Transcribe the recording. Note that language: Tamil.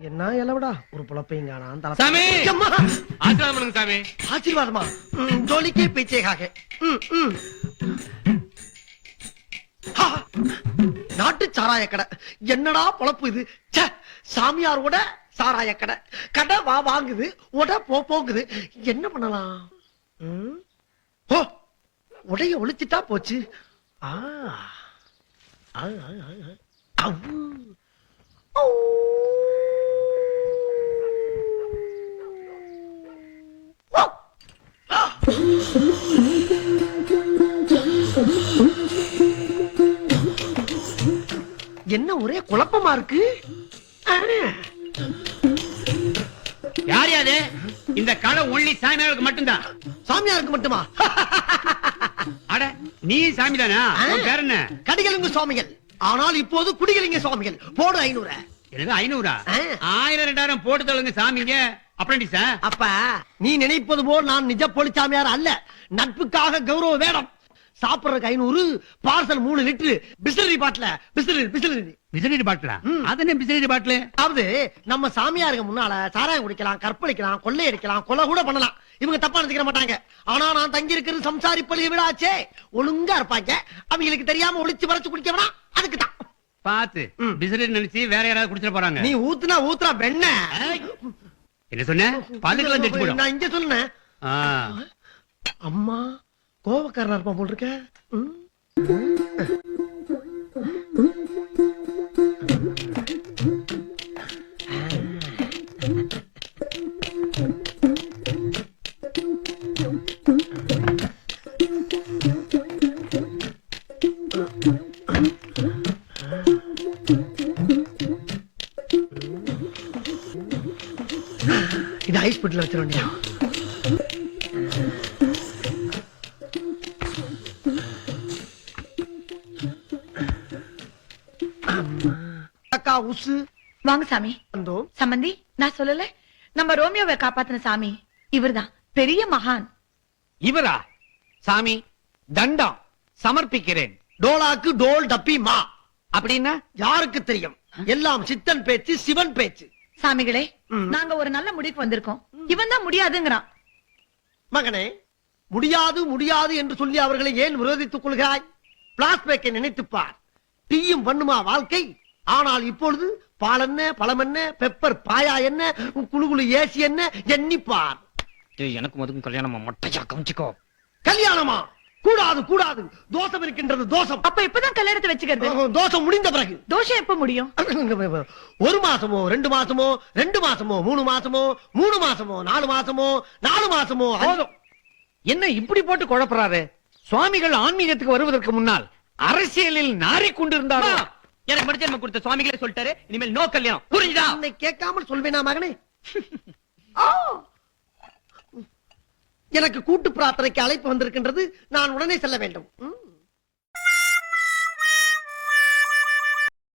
என்ன எலவடா ஒரு புலப்பையும் காணாம் சாமி! அம்மா! ஆசீர்வாதம் பண்ணுங்க சாமி. ஆசீர்வாதமா ஜோலிக்கே பேச்சேகாக நாட்டு சாராய கடை என்னடா பொழப்பு இது ச்சே, சாமியாரோட சாராய கடை கடை வா வாங்குது உட போங்குது என்ன பண்ணலாம் ஓ உடைய ஒழிச்சிட்டா போச்சு ஆ ஆ, ஆ, ஆ, ஆ. அவ்வு. ஓ. ஓ. ஆ. என்ன ஒரே குழப்பமா இருக்கு யார் யாது? இந்த கடை ஒன்லி சாமியாருக்கு மட்டும்தான். சாமியாருக்கு மட்டுமா அட நீ சாமி தானா? உன் பேர் என்ன? கடிகலுங்க சுவாமிகள் ஆனால் இப்போது குடிகலிங்க சுவாமிகள் போடு 500 எனக்கு 500 ஆ. 1000 2000 போட்டு தள்ளுங்க சாமிங்க. அப்ரண்டிஸா? அப்ப நீ நினைப்பது போல் நான் நிஜ போலிச்சாமியார் அல்ல நட்புக்காக கௌரவ வேடம் சாப்பிடுறதுக்கு 500 பார்சல் 3 லிட்டர் பிஸ்லரி பாட்டில பிஸ்லரி பிசினரி பாட்டிலா? அது என்ன பிசினரி பாட்டில்? அதாவது நம்ம சாமியாருக்கு முன்னால சாராயம் குடிக்கலாம் கற்பழிக்கலாம் கொள்ளையடிக்கலாம் கொலை கூட பண்ணலாம் இவங்க தப்பா நினைச்சுக்க மாட்டாங்க ஆனா நான் தங்கி இருக்கிறது சம்சாரி பள்ளியை விடாச்சே ஒழுங்கா இருப்பாங்க அவங்களுக்கு தெரியாம ஒளிச்சு வரைச்சு குடிக்க வேணாம் அதுக்குதான் பாத்து பிசினரி நினைச்சு வேற யாராவது குடிச்சிட போறாங்க. நீ ஊத்துனா வெண்ண என்ன சொன்ன? பல்லுக்கெல்லாம் தெரிச்சு போடும். நான் இங்க சொன்னேன் ஆ. அம்மா கோவக்காரனா இருப்பான் போல் இருக்க இது ஐஸ் பெட்டில் வச்சிட வேண்டியா அக்கா உசு வாங்க சாமி. வந்தோம் சம்பந்தி நான் சொல்லல நம்ம ரோமியோவை காப்பாத்தின சாமி இவர்தான் பெரிய மகான். இவரா? சாமி தண்டம் சமர்ப்பிக்கிறேன். டோலாக்கு டோல் டப்பி மா அப்படின்னா யாருக்கு தெரியும் எல்லாம் சித்தன் பேச்சு சிவன் பேச்சு சாமிகளே நாங்க ஒரு நல்ல முடிவுக்கு வந்திருக்கோம். இவன் தான் முடியாதுங்கிறான். மகனே முடியாது முடியாது என்று சொல்லி அவர்களை ஏன் விரோதித்துக் கொள்கிறாய் பிளாஸ்பேக்கை நினைத்துப்பார் டீயும் பண்ணுமா வாழ்க்கை ஆனால் இப்பொழுது பால் என்ன பழம் என்ன பெப்பர் பாயா என்ன குழு ஏசி என்ன எண்ணிப்பார் எனக்கு மதுக்கும் கல்யாணமா மொட்டையா கமிச்சுக்கோ. கல்யாணமா கூடாது கூடாது தோஷம் இருக்கின்றது தோஷம் அப்ப எப்பதான் கல்யாணத்தை வச்சுக்கிறது? தோஷம் முடிந்த பிறகு தோஷம் எப்ப முடியும்? 1 மாசமோ 2 மாசமோ 2 மாசமோ 3 மாசமோ 3 மாசமோ 4 மாசமோ 4 மாசமோ போதும். என்ன இப்படி போட்டு குழப்பறாரு? சுவாமிகள் ஆன்மீகத்துக்கு வருவதற்கு முன்னால் அரசியலில் நாறிக் கொண்டிருந்தாரோ? எனக்கு மடிச்சன்ம கொடுத்த சுவாமிகளே சொல்லிட்டாரு இனிமேல் நோ கல்யாணம். புரியுதா? என்னை கேட்காமல் சொல்வேனா மகனே ஆ! எனக்கு கூட்டு பிரார்த்தனைக்கு அழைப்பு வந்திருக்கின்றது நான் உடனே செல்ல வேண்டும்